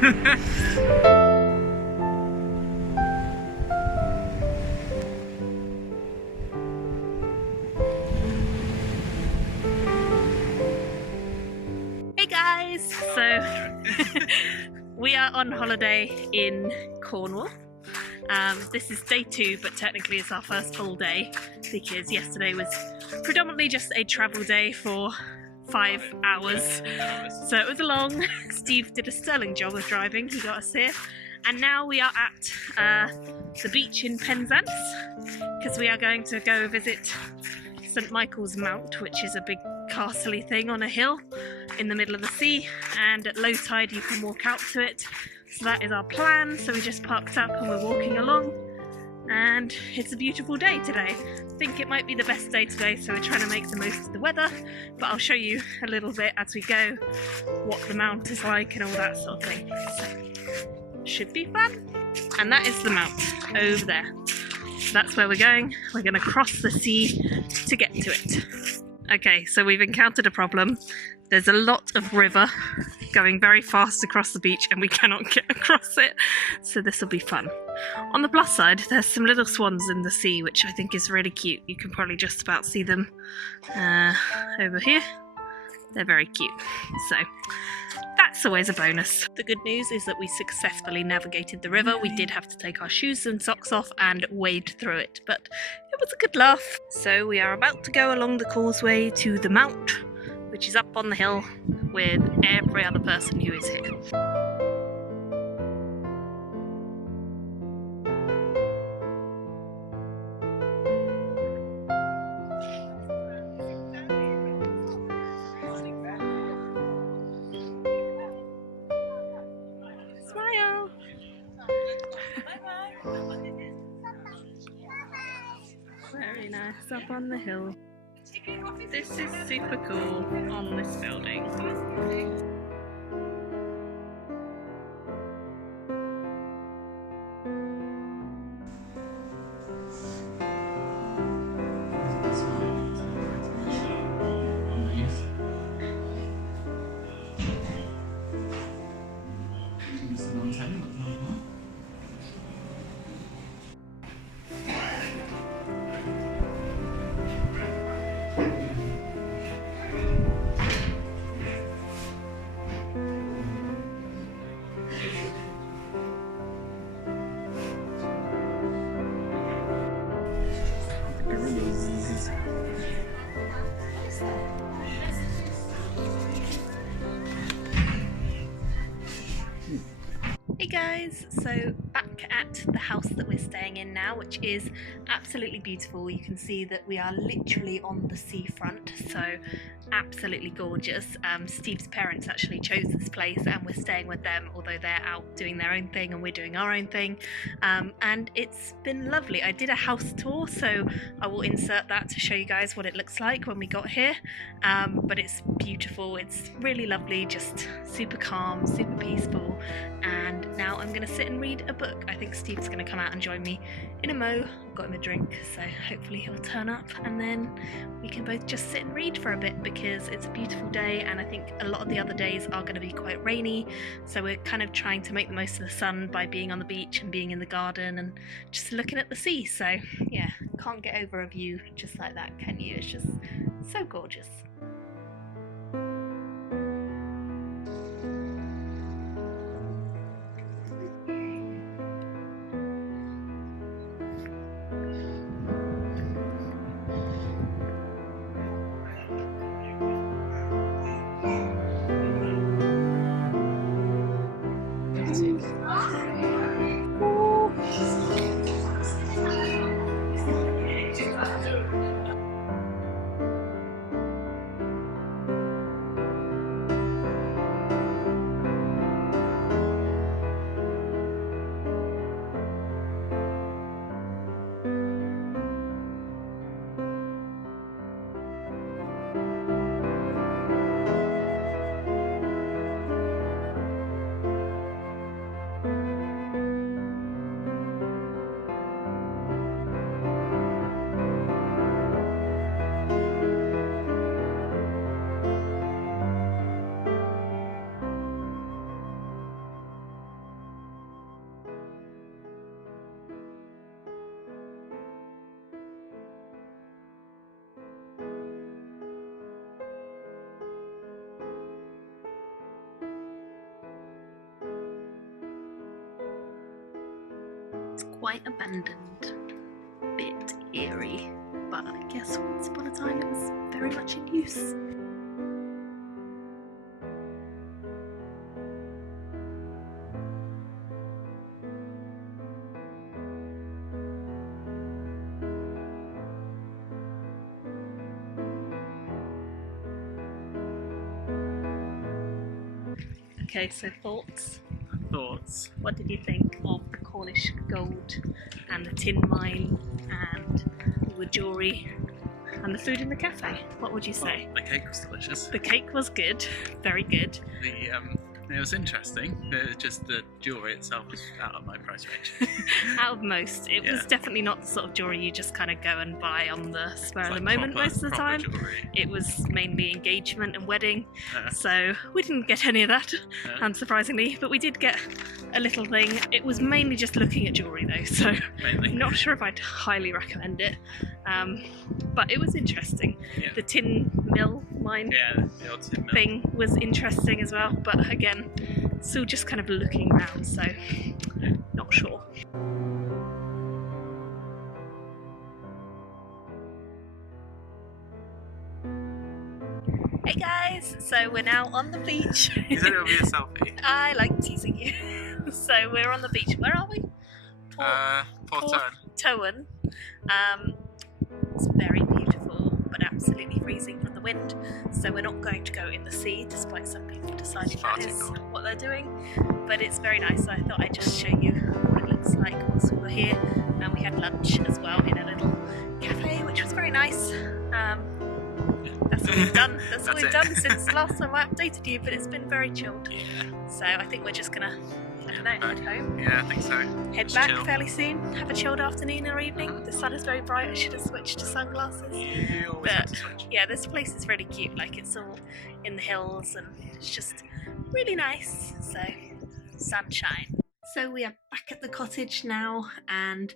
Hey guys! So we are on holiday in Cornwall. This is day 2, but technically it's our first full day because yesterday was predominantly just a travel day for 5 hours. So it was long. Steve did a sterling job of driving, he got us here. And now we are at the beach in Penzance because we are going to go visit St Michael's Mount, which is a big castle-y thing on a hill in the middle of the sea, and at low tide you can walk out to it. So that is our plan. So we just parked up and we're walking along, and it's a beautiful day today. I think it might be the best day today, so we're trying to make the most of the weather, but I'll show you a little bit as we go what the mount is like and all that sort of thing. So should be fun. And that is the mount over there. So that's where we're going. We're going to cross the sea to get to it. Okay, so we've encountered a problem. There's a lot of river going very fast across the beach and we cannot get across it, so this will be fun. On the plus side, there's some little swans in the sea, which I think is really cute. You can probably just about see them over here. They're very cute, so that's always a bonus. The good news is that we successfully navigated the river. We did have to take our shoes and socks off and wade through it, but it was a good laugh. So we are about to go along the causeway to the mount, which is up on the hill with every other person who is here. Smile! Very nice, up on the hill. This is super cool on this building. Hey guys, so back at the house that we're staying in now, which is absolutely beautiful. You can see that we are literally on the seafront, so absolutely gorgeous. Steve's parents actually chose this place and we're staying with them, although they're out doing their own thing and we're doing our own thing, and it's been lovely. I did a house tour, so I will insert that to show you guys what it looks like when we got here, but it's beautiful. It's really lovely, just super calm, super peaceful. And now I'm going to sit and read a book. I think Steve's going to come out and join me in a mo. I've got him a drink, so hopefully he'll turn up and then we can both just sit and read for a bit, because it's a beautiful day and I think a lot of the other days are going to be quite rainy, so we're kind of trying to make the most of the sun by being on the beach and being in the garden and just looking at the sea. So yeah, can't get over a view just like that, can you? It's just so gorgeous. It's quite abandoned, a bit eerie, but I guess once upon a time it was very much in use. Okay, so thoughts? Thoughts? What did you think of the Cornish gold and the tin mine and the jewellery and the food in the cafe? What would you say? Well, the cake was delicious. The cake was good, very good. It was interesting. Just the jewellery itself was out of my price range. Out of most. It was Yeah. definitely not the sort of jewellery you just kind of go and buy on the spur It's of the like moment proper- most of the proper time. jewellery. It was mainly engagement and wedding, Yeah. so we didn't get any of that, Yeah. unsurprisingly, but we did get a little thing. It was mainly just looking at jewellery though, so Mainly. I'm not sure if I'd highly recommend it, but it was interesting. Yeah. The tin mill mine Yeah, the old tin mill. thing was interesting as well, but again, still just kind of looking around, so not sure. Hey guys, so we're now on the beach. You said it would be a selfie. I like teasing you. So we're on the beach. Where are we? Port Towan. It's very beautiful, but absolutely freezing from the wind. So we're not going to go in the sea, despite some people deciding It's far that too is cold. what they're doing. But it's very nice. So I thought I'd just show you what it looks like once we were here. And we had lunch as well in a little cafe, which was very nice. That's all we've done. That's all That's we've it. done since the last time I updated you. But it's been very chilled. Yeah. So I think we're just gonna, I don't know, head home. Yeah, I think so. Head Just back chill. fairly soon, have a chilled afternoon or evening. The sun is very bright, I should have switched to sunglasses. You always have to switch. Yeah, this place is really cute, like it's all in the hills and it's just really nice. So, sunshine. So we are back at the cottage now and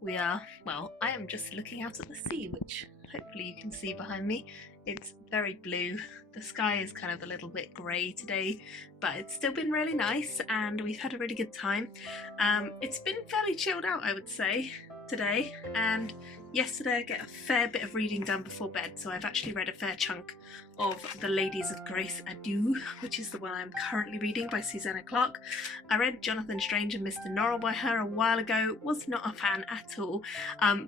we are, well, I am just looking out at the sea, which hopefully you can see behind me. It's very blue. The sky is kind of a little bit grey today, but it's still been really nice and we've had a really good time. It's been fairly chilled out, I would say, today, and yesterday I get a fair bit of reading done before bed, so I've actually read a fair chunk of The Ladies of Grace Adieu, which is the one I'm currently reading by Susanna Clarke. I read Jonathan Strange and Mr. Norrell by her a while ago, was not a fan at all,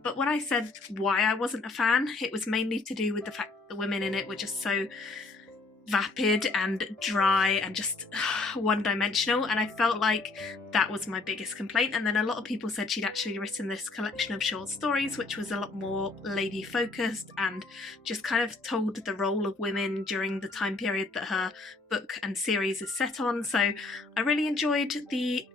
but when I said why I wasn't a fan, it was mainly to do with the fact that the women in it were just so vapid and dry and just one-dimensional, and I felt like that was my biggest complaint. And then a lot of people said she'd actually written this collection of short stories which was a lot more lady focused and just kind of told the role of women during the time period that her book and series is set on. So I really enjoyed the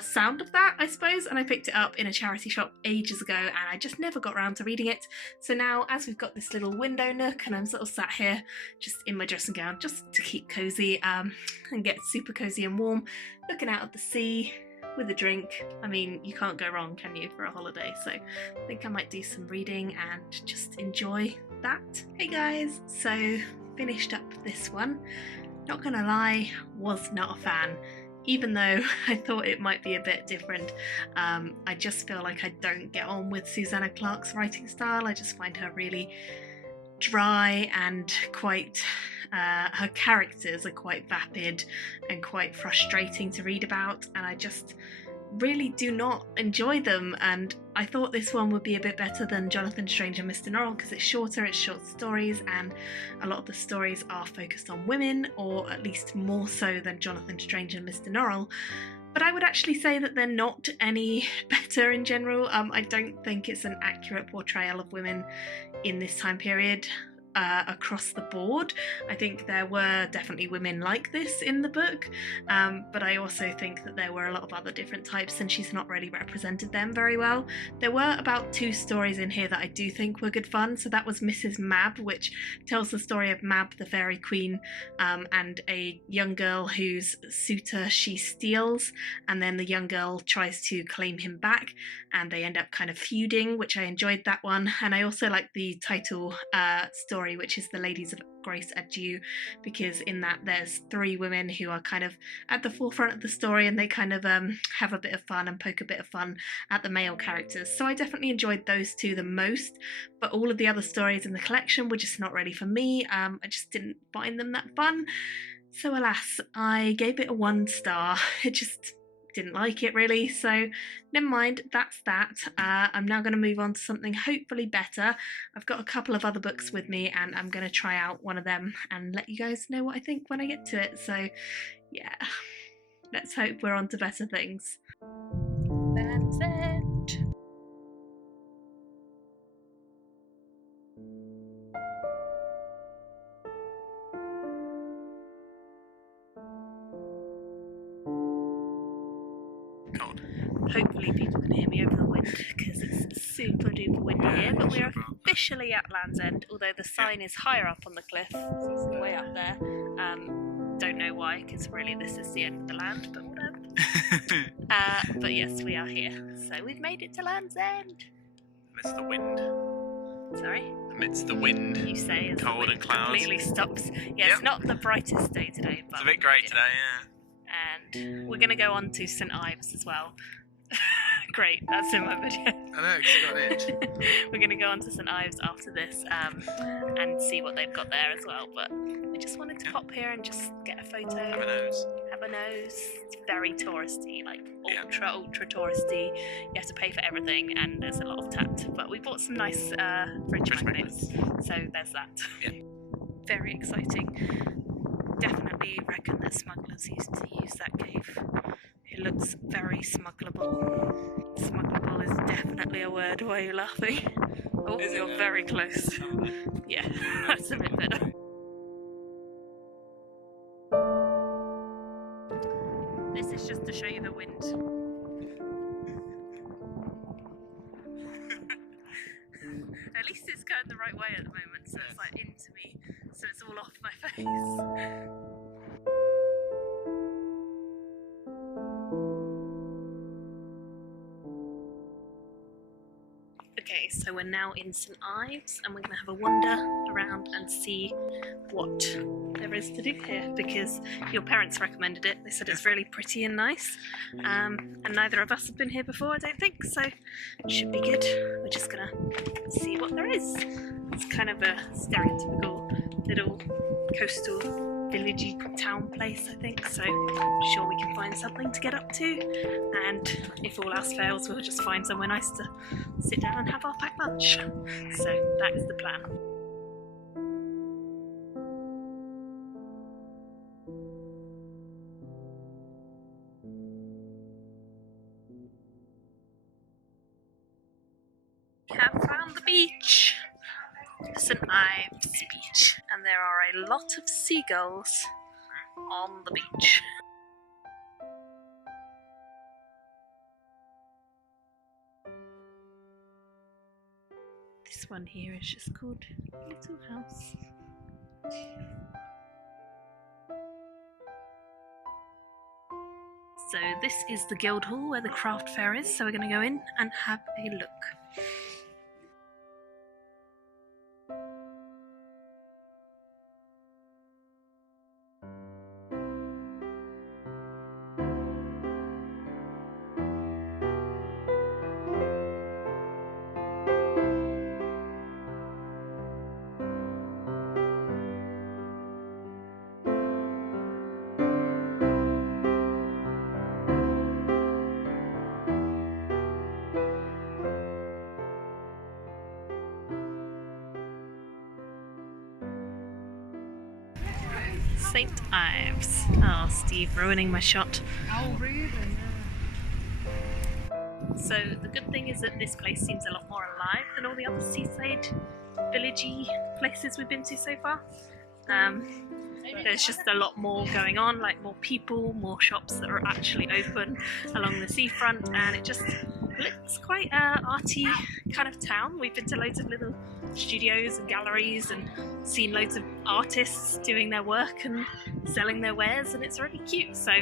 sound of that, I suppose, and I picked it up in a charity shop ages ago and I just never got around to reading it. So now, as we've got this little window nook and I'm sort of sat here just in my dressing gown just to keep cozy and get super cozy and warm, looking out at the sea with a drink. I mean, you can't go wrong, can you, for a holiday? So I think I might do some reading and just enjoy that. Hey guys, so finished up this one. Not gonna lie, was not a fan. Even though I thought it might be a bit different, I just feel like I don't get on with Susanna Clarke's writing style. I just find her really dry and quite, her characters are quite vapid and quite frustrating to read about, and I just really do not enjoy them. And I thought this one would be a bit better than Jonathan Strange and Mr. Norrell because it's shorter, it's short stories, and a lot of the stories are focused on women, or at least more so than Jonathan Strange and Mr. Norrell. But I would actually say that they're not any better in general. I don't think it's an accurate portrayal of women in this time period. Across the board. I think there were definitely women like this in the book, but I also think that there were a lot of other different types and she's not really represented them very well. There were about 2 stories in here that I do think were good fun. So that was Mrs. Mab, which tells the story of Mab the Fairy Queen and a young girl whose suitor she steals, and then the young girl tries to claim him back and they end up kind of feuding, which I enjoyed that one. And I also like the title story story, which is The Ladies of Grace Adieu, because in that there's 3 women who are kind of at the forefront of the story, and they kind of have a bit of fun and poke a bit of fun at the male characters. So I definitely enjoyed those 2 the most, but all of the other stories in the collection were just not really for me. I just didn't find them that fun. So alas, I gave it a 1 star. It just didn't like it really, so never mind, that's that. I'm now going to move on to something hopefully better. I've got a couple of other books with me and I'm going to try out one of them and let you guys know what I think when I get to it. So yeah, let's hope we're on to better things. That's it. Cold. Hopefully people can hear me over the wind because it's super duper windy here, but we're officially at Land's End, although the sign is higher up on the cliff, so it's way up there. Don't know why, because really this is the end of the land, but whatever. But yes, we are here, so we've made it to Land's End. Amidst the wind. Sorry? Amidst the wind. You say as cold the wind and clouds. completely stops. Yeah, it's not the brightest day today, but It's a bit grey today, yeah. And we're going to go on to St Ives as well. Great, that's in my video. I know, because you got it. We're going to go on to St Ives after this and see what they've got there as well. But we just wanted to pop here and just get a photo. Have a nose. Have a nose. It's very touristy, like ultra touristy. You have to pay for everything and there's a lot of tat. But we bought some nice fridge magnets, so there's that. Yeah. Very exciting. Definitely reckon that smugglers used to use that cave. It looks very smuggleable. Smuggleable is definitely a word. Why are you laughing? Oh, you're very close. Yeah, that's a bit better. This is just to show you the wind. At least it's going the right way at the moment, so it's like into me, so it's all off my face. Okay, so we're now in St Ives and we're going to have a wander around and see what there is to do here, because your parents recommended it. They said it's really pretty and nice, and neither of us have been here before, I don't think, so it should be good. We're just going to see what there is. It's kind of a stereotypical little coastal villagey town place, I think, so I'm sure we can find something to get up to, and if all else fails we'll just find somewhere nice to sit down and have our packed lunch. So that is the plan. We have found the beach. St Ives beach, and there are a lot of seagulls on the beach. This one here is just called Little House. So this is the Guildhall where the craft fair is, so we're going to go in and have a look. St Ives. Oh, Steve, ruining my shot. Oh, really? So the good thing is that this place seems a lot more alive than all the other seaside, villagey places we've been to so far. There's just a lot more going on, like more people, more shops that are actually open along the seafront, and it just looks quite an arty kind of town. We've been to loads of little studios and galleries and seen loads of artists doing their work and selling their wares, and it's really cute. So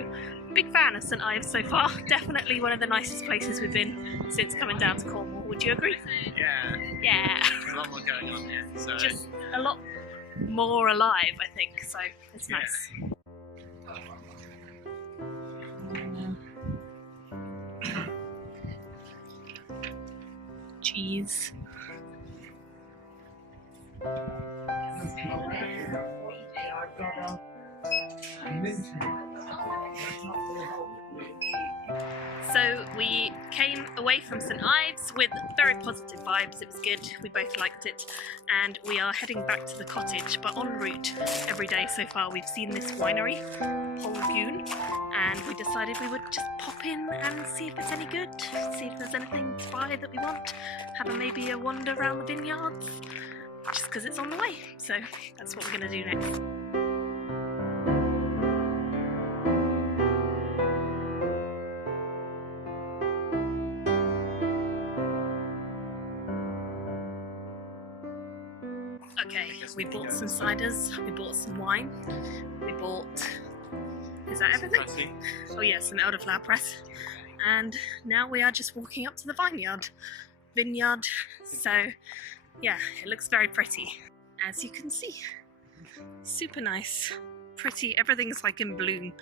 big fan of St Ives so far. Definitely one of the nicest places we've been since coming down to Cornwall. Would you agree? Yeah. Yeah. There's a lot more going on here. So Just a lot more alive, I think, so it's nice. Cheese. So we came away from St Ives with very positive vibes. It was good, we both liked it, and we are heading back to the cottage, but en route every day so far we've seen this winery, Polbune, and we decided we would just pop in and see if it's any good, see if there's anything to buy that we want, have maybe a wander around the vineyards, just because it's on the way. So that's what we're going to do next. Okay, we bought some ciders, we bought some wine, we bought... Is that everything? Oh yeah, some elderflower press. And now we are just walking up to the vineyard. So yeah, it looks very pretty, as you can see. Super nice, pretty, everything's like in bloom.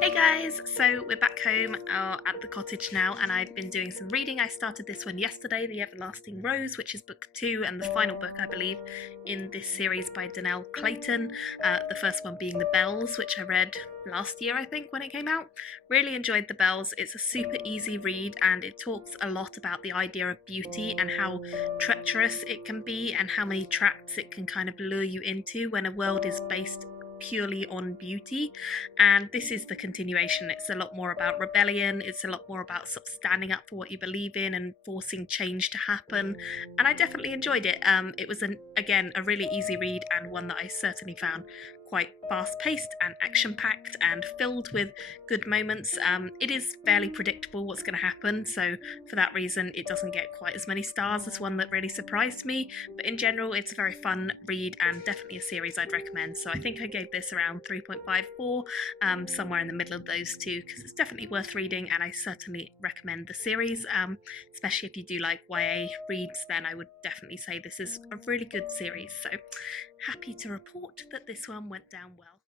Hey guys, so we're back home at the cottage now, and I've been doing some reading. I started this one yesterday, The Everlasting Rose, which is book 2 and the final book, I believe, in this series by Donnell Clayton. The first one being The Bells, which I read last year, I think, when it came out. Really enjoyed The Bells. It's a super easy read, and it talks a lot about the idea of beauty and how treacherous it can be and how many traps it can kind of lure you into when a world is based purely on beauty. And this is the continuation. It's a lot more about rebellion, it's a lot more about sort of standing up for what you believe in and forcing change to happen, and I definitely enjoyed it. It was again a really easy read, and one that I certainly found quite fast-paced and action-packed and filled with good moments. It is fairly predictable what's going to happen, so for that reason it doesn't get quite as many stars as one that really surprised me, but in general it's a very fun read and definitely a series I'd recommend. So I think I gave this around 3.54, somewhere in the middle of those two, because it's definitely worth reading, and I certainly recommend the series, especially if you do like YA reads. Then I would definitely say this is a really good series. So happy to report that this one went down well.